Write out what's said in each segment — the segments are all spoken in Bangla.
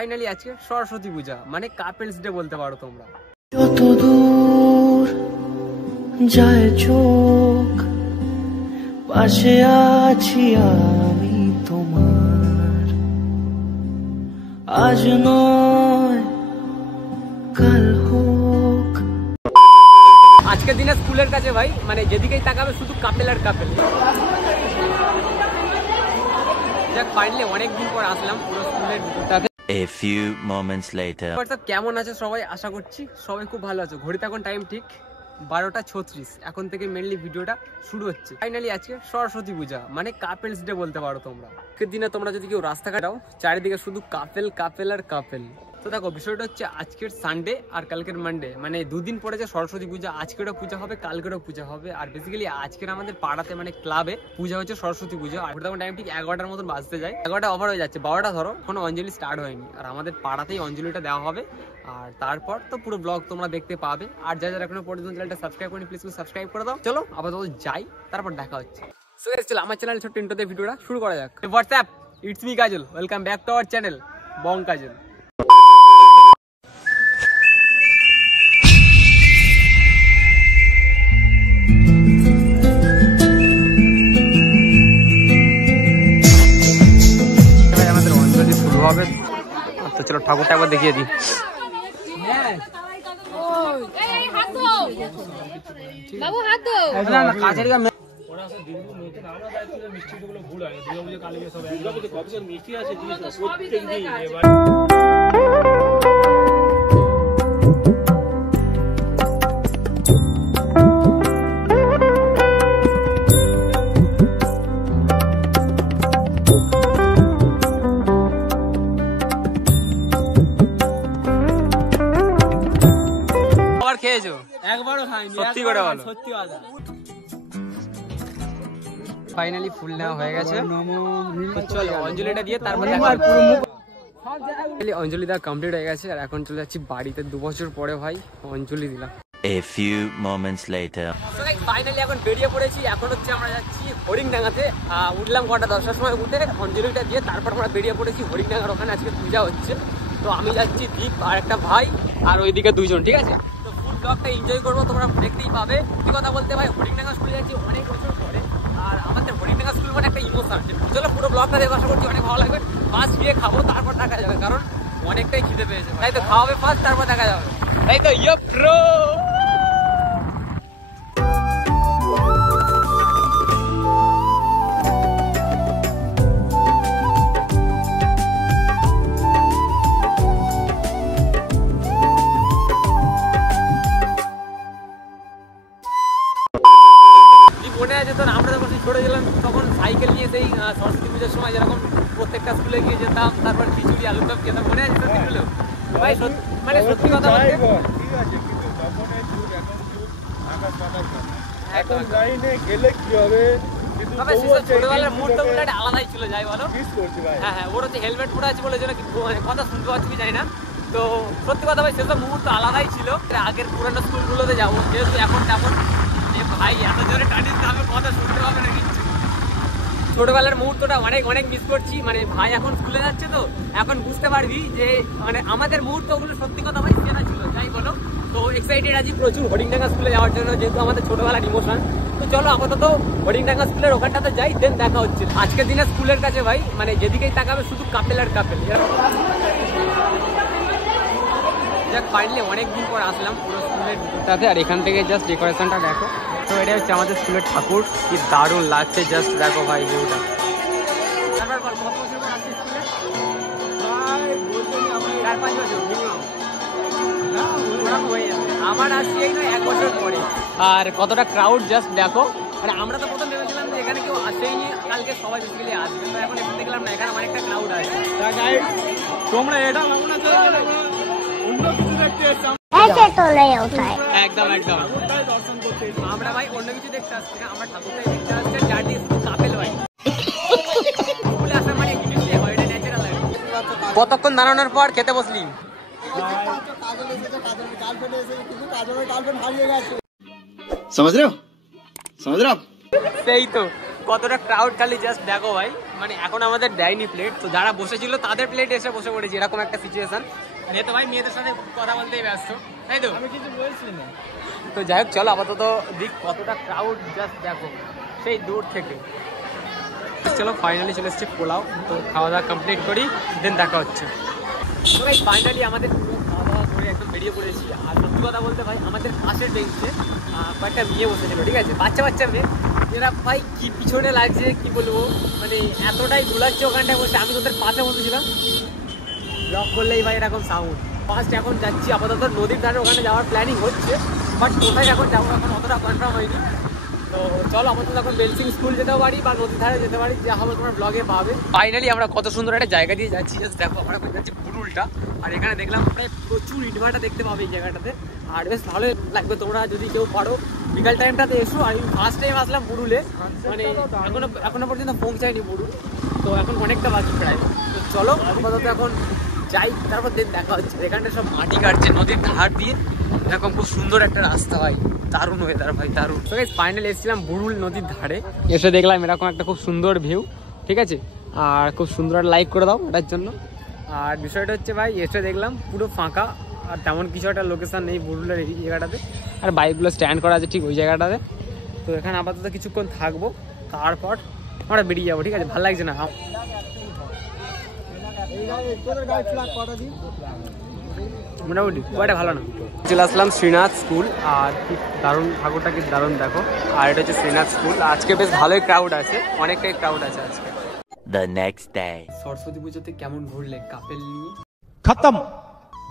ফাইনালি আজকে সরস্বতী পূজা মানে কাপলস ডে বলতে পারো তোমরা। যত দূর যায় চোখ পাশে আছি আমি তোমার, আজ নয় কাল হোক। আজকের দিনে স্কুলের কাছে ভাই মানে যেদিকেই তাকাবে শুধু কাপেল আর কাপেল। যাক ফাইনালি অনেকদিন পর আসলাম পুরো স্কুলের ভিতরটাতে। A few moments later. কেমন আছে সবাই? আশা করছি সবাই খুব ভালো আছে। ঘড়িতে এখন টাইম ঠিক 12:36। এখন থেকে মেনলি ভিডিওটা শুরু হচ্ছে। ফাইনালি আজকে সরস্বতী পূজা মানে কাপেলস ডে বলতে পারো তোমরা। আজকের দিনে তোমরা যদি কেউ রাস্তা কাটাও চারিদিকে শুধু কাপেল কাপেল আর কাপেল। তো দেখো বিষয়টা হচ্ছে আজকের সানডে আর কালকের মানডে, মানে দুদিন পরে যে সরস্বতী পূজা, আজকেরও পূজা হবে কালকেরও পূজা হবে। আর বেসিক্যালি আজকের আমাদের পাড়াতে মানে ক্লাবে পূজা হচ্ছে সরস্বতী পূজা। আর তখন টাইম ঠিক 11টার মতন বাজতে যায়, 11টা ওভার হয়ে যাচ্ছে, 12টা ধরো, এখনো অঞ্জলি স্টার্ট হয়নি। আর আমাদের পাড়াতেই অঞ্জলিটা দেওয়া হবে। আর তারপর তো পুরো ব্লগ তোমরা দেখতে পাবে। আর যারা এখনো পর্যন্ত চ্যানেলটা সাবস্ক্রাইব করেনি প্লিজ সাবস্ক্রাইব করে দাও। চলো আপাতত যাই, তারপর দেখা হচ্ছে। সো গাইস চলো আমার চ্যানেল ছোট্ট ইন্ট্রোতে ভিডিওটা শুরু করা যাক। What's up, it's me Kajal, welcome back to our channel Bong Kajal. তো চলো ঠাকুরটা একবার দেখিয়ে দিই। খেয়েছো? একবারও খাইনি, সত্যি করে বলো। সত্যি কথা। ফাইনালি ফুল নেওয়া হয়ে গেছে। চলো অঞ্জলিটা দিয়ে তারপর অঞ্জলি দেওয়া কমপ্লিট হয়ে গেছে। আর এখন চলে যাচ্ছি বাড়িতে। 2 বছর পরে ভাই অঞ্জলি দিলাম। A few moments later. So guys finally এখন বেরিয়ে পড়েছি। এখন হচ্ছে আমরা যাচ্ছি হরিংডাঙ্গাতে। উঠলাম কটা 10টার সময়, উঠে অঞ্জলিটা দিয়ে তারপর আমরা বেরিয়ে পড়েছি হরিংডাঙ্গার ওখানে। আজকে পূজা হচ্ছে। তো আমি যাচ্ছি দীপ আর একটা ভাই আর ওইদিকে 2 জন, ঠিক আছে? তো ফুল ব্লগটা এনজয় করবো, তোমরা দেখতেই পাবে। কি কথা বলতে ভাই হরিংডাঙ্গা স্কুলে যাচ্ছি অনেক বছর পরে। আর আমাদের হরিংডাঙ্গা স্কুল মানে একটা ইমোশন। চলো পুরো ব্লগটা দেখে আশা করছি অনেক ভালো লাগবে। ফার্স্ট গিয়ে খাবো তারপর দেখা যাবে, কারণ অনেকটাই খিদে পেয়েছে। তাই তো খাওয়াবে ফার্স্ট তারপর দেখা যাবে, তাই তো? ইয়ো প্রো। মনে আছে তো আমরা যখন ছোট ছিলাম তখন সাইকেল নিয়ে সেই সরস্বতী পুজোর সময় যেরকম প্রত্যেকটা স্কুলে গিয়ে যেতাম, তারপর খিচুড়ি আলু চপ খেতাম। মনে আছে তো সেগুলো ভাই? মানে সত্যি কথা বলতে ঠিক আছে, কিন্তু তখন এই যুগ এখন যুগ আকাশ পাতাল এখন লাইনে গেলে কি হবে, কিন্তু ছোটবেলার মুহূর্তগুলো একটা আলাদাই ছিল, যাই বলো। মিস করছি ভাই। হ্যাঁ হ্যাঁ, ওর হচ্ছে হেলমেট পরে আছে বলে যেন কথা শুনতে পাচ্ছি কি জানি না। তো সত্যি কথা ভাই সেসব মুহূর্ত আলাদাই ছিল। আগের পুরানো স্কুলগুলোতে যাবো, যেহেতু এখন তেমন ভাই এত জোরে টানিস আমি কথা শুনতে পাবে না কিছু। ছোটবেলার মুহূর্তটা অনেক অনেক মিস করছি। মানে ভাই এখন স্কুলে যাচ্ছে তো এখন বুঝতে পারবি যে মানে আমাদের মুহূর্তগুলো সত্যি কথা ভাই চেনা ছিল, যাই বলো। তো এক্সাইটেড আছি প্রচুর হরিংডাঙ্গা স্কুলে যাওয়ার জন্য, যেহেতু আমাদের ছোটবেলার ইমোশন। তো চলো আপাতত হরিংডাঙ্গা স্কুলের ওখানটাতে যাই, দেন দেখা হচ্ছে। আজকের দিনে স্কুলের কাছে ভাই মানে যেদিকেই তাকাবে শুধু কাপেল আর কাপেল। যাক ফাইনালি অনেকদিন পর আসলাম পুরো স্কুলের ভিতরটাতে। আর এখান থেকে জাস্ট ডেকোরেশনটা দেখো। তো এটা হচ্ছে আমাদের স্কুলের ঠাকুর, কি দারুণ লাগছে, জাস্ট দেখো ভাই ভিউটা। আমার আসছি এই নয় 1 বছর পরে। আর কতটা ক্রাউড জাস্ট দেখো। মানে আমরা তো প্রথম ভেবেছিলাম যে এখানে কেউ আসেইনি, কালকে সবাই বেসিক্যালি আসবে। তো এখন এখানে দেখলাম না, এখানে অনেকটা ক্রাউড আছে। তোমরা এটা ভাবো না অন্য কিছু দেখতে এসেছো? একদম একদম, আমরা ভাই অন্য কিছু দেখতে আসছি না, আমরা ঠাকুরটাই দেখতে আসছি। যাটি শুধু কাপেল ভাই স্কুলে আসা মানে জিনিসটাই হয়, এটা ন্যাচারাল লাগে। কতক্ষণ দাঁড়ানোর পর খেতে বসলি? समझ रहे हो? समझ रहे हो आप? সেই তো কতটা ক্রাউড খালি জাস্ট দেখো ভাই, মানে এখন আমাদের দেয়নি প্লেট, তো যারা বসেছিল তাদের প্লেট এসে বসে পড়েছে, এরকম একটা সিচুয়েশন। মেয়ে তো ভাই মেয়েদের সাথে কথা বলতেই ব্যস্ত, তাই তো? আমি কিছু বলছি না। তো যাই হোক চলো আপাতত দিক কতটা ক্রাউড জাস্ট দেখো সেই দূর থেকে। চলো ফাইনালি চলে এসেছে পোলাও, তো খাওয়া দাওয়া কমপ্লিট করি, দেন দেখা হচ্ছে। তো ভাই ফাইনালি আমাদের খাওয়া দাওয়া করে একদম বেরিয়ে পড়েছি। আর সত্যি কথা বলতে ভাই আমাদের পাশের বেঞ্চে কয়েকটা মেয়ে বসেছিল, ঠিক আছে, বাচ্চা বাচ্চা মেয়ে, এরা ভাই কি পিছনে লাগছে কি বলবো, মানে এতটাই গুলাচ্ছে ওখানটায় বসে। আমি তোদের পাশে বসেছিলাম, ব্লক করলেই ভাই এরকম সাউন্ড। ফার্স্ট এখন যাচ্ছি আপাতত নদীর ধারে, ওখানে যাওয়ার প্ল্যানিং হচ্ছে, বাট কোথায় এখন যাবো এখন অতটা কনফার্ম হয়নি। তো চলো আপাতত এখন বেলসিং স্কুল যেতেও পারি বা নদীর ধারে যেতে পারি, যা হবে তোমার ব্লগে পাবে। ফাইনালি আমরা কত সুন্দর একটা জায়গা দিয়ে যাচ্ছি, জাস্ট দেখো আমরা এখন যাচ্ছি বুরুলটা। আর এখানে দেখলাম প্রায় প্রচুর ইটভাটা দেখতে পাবে এই জায়গাটাতে, আর বেশ ভালোই লাগবে। তোমরা যদি কেউ পারো বিকাল টাইমটাতে এসো। আমি ফার্স্ট টাইম আসলাম বুরুলে, মানে এখনো পর্যন্ত পৌঁছায়নি বুরুল, তো এখন অনেকটা বাকি প্রায়। তো চলো আপাতত এখন যাই, তারপর দিন দেখা হচ্ছে। এখানটা সব মাটি কাটছে নদীর ধার দিয়ে, এরকম খুব সুন্দর একটা রাস্তা ভাই, দারুণ ওয়েদার ভাই দারুণ। তো গাইস ফাইনালি এসেছিলাম বুরুল নদীর ধারে, এসে দেখলাম এরকম একটা খুব সুন্দর ভিউ, ঠিক আছে, আর খুব সুন্দর লাইক করে দাও ওটার জন্য। আর বিষয়টা হচ্ছে ভাই এসে দেখলাম পুরো ফাঁকা, আর তেমন কিছু একটা লোকেশন নেই বুরুলের এই জায়গাটাতে, আর বাইকগুলো স্ট্যান্ড করা আছে ঠিক ওই জায়গাটাতে। তো এখানে আপাতত কিছুক্ষণ থাকবো, তারপর আমরা বেরিয়ে যাবো, ঠিক আছে, ভালো লাগছে না মোটামুটি ওইটা ভালো না। চলে আসলাম শ্রীনাথ স্কুল, আর কি দারুণ ঠাকুরটা কি দারুণ দেখো। আর এটা হচ্ছে শ্রীনাথ স্কুল, আজকে বেশ ভালোই ক্রাউড আছে, অনেকটাই ক্রাউড আছে আজকে। The next day. সরস্বতী পুজোতে কেমন ঘুরলে কাপেল নিয়ে? খতম।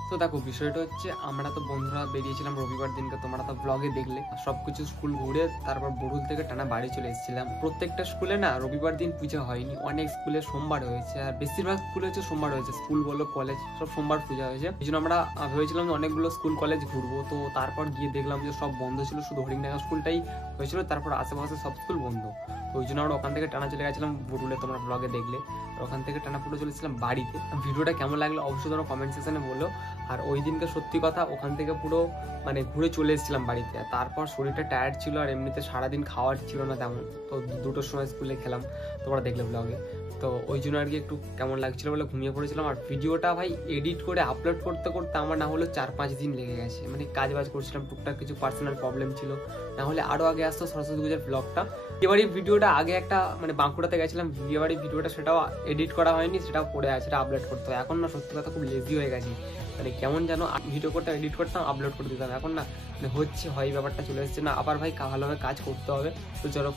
তো দেখো বিষয়টা হচ্ছে আমরা তো বন্ধুরা বেরিয়েছিলাম রবিবার দিনকে, তোমরা তো ব্লগে দেখলে সবকিছু স্কুল ঘুরে তারপর বুরুল থেকে টানা বাড়ি চলে এসেছিলাম। প্রত্যেকটা স্কুলে না রবিবার দিন পূজা হয়নি, অনেক স্কুলে সোমবার হয়েছে, আর বেশিরভাগ স্কুলে হচ্ছে সোমবার হয়েছে, স্কুল বলো কলেজ সব সোমবার পূজা হয়েছে। এই জন্য আমরা ভেবেছিলাম অনেকগুলো স্কুল কলেজ ঘুরবো, তো তারপর গিয়ে দেখলাম যে সব বন্ধ ছিল, শুধু হরিণডাঙ্গা স্কুলটাই হয়েছিল, তারপর আশেপাশে সব স্কুল বন্ধ। তো ওই জন্য আমরা ওখান থেকে টানা চলে গেছিলাম বুরুলে, তোমরা ব্লগে দেখলে। আর ওখান থেকে টানা পুরো চলেছিলাম বাড়িতে। ভিডিওটা কেমন লাগলো অবশ্যই তোমরা কমেন্ট সেকশনে বলো। আর ওই দিনকে সত্যি কথা ওখান থেকে পুরো মানে ঘুরে চলে এসেছিলাম বাড়িতে, আর তারপর শরীরটা টায়ার্ড ছিল, আর এমনিতে সারাদিন খাওয়ার ছিল না তেমন, তো 2টোর সময় স্কুলে খেলাম, তোমরা দেখলে ব্লগে। তো ওই জন্য আর কি একটু কেমন লাগছিল বলে ঘুমিয়ে পড়েছিলাম। আর ভিডিওটা ভাই এডিট করে আপলোড করতে করতে আমার না হলো 4-5 দিন লেগে গেছে, মানে কাজ বাজ করছিলাম, টুকটাক কিছু পার্সোনাল প্রবলেম ছিল, না হলে আরও আগে আসতো সরস্বতী পূজার ব্লগটা। বিয়েবাড়ির ভিডিওটা আগে একটা মানে বাঁকুড়াতে গেছিলাম বিয়েবাড়ির ভিডিওটা, সেটাও এডিট করা হয়নি, সেটাও পড়ে আছে, সেটা আপলোড করতে হয়। এখন না সত্যি কথা খুব লেজি হয়ে গেছি, মানে কেমন যেন ভিডিও করতে এডিট করতাম আপলোড করে দিতাম, এখন না মানে হচ্ছে হয় ব্যাপারটা চলে এসেছে না, আবার ভাই ভালোভাবে কাজ করতে হবে। তো চলো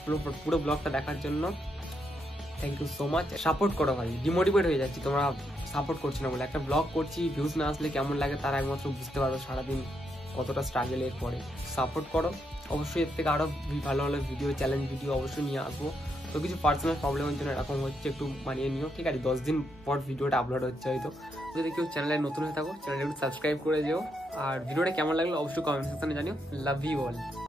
পুরো ব্লগটা দেখার জন্য thank you so much. Support করো ভাই, ডিমোটিভেট হয়ে যাচ্ছি তোমরা সাপোর্ট করছো না বলে। একটা ব্লগ করছি ভিউজ না আসলে কেমন লাগে তারা একমাত্র বুঝতে পারবে সারাদিন কতটা স্ট্রাগলের পরে। সাপোর্ট করো, অবশ্যই এর থেকে আরও ভালো ভালো ভিডিও চ্যালেঞ্জ ভিডিও অবশ্যই নিয়ে আসবো। তো কিছু পার্সোনাল প্রবলেমের জন্য এরকম হচ্ছে, একটু মানিয়ে নিও, ঠিক আছে। 10 দিন পর ভিডিওটা আপলোড হচ্ছে হয়তো। যদি কেউ চ্যানেলে নতুন হয়ে থাকো চ্যানেলটা একটু সাবস্ক্রাইব করে যেও। আর ভিডিওটা কেমন লাগলো অবশ্যই কমেন্ট সেকশনে জানিও। Love you all.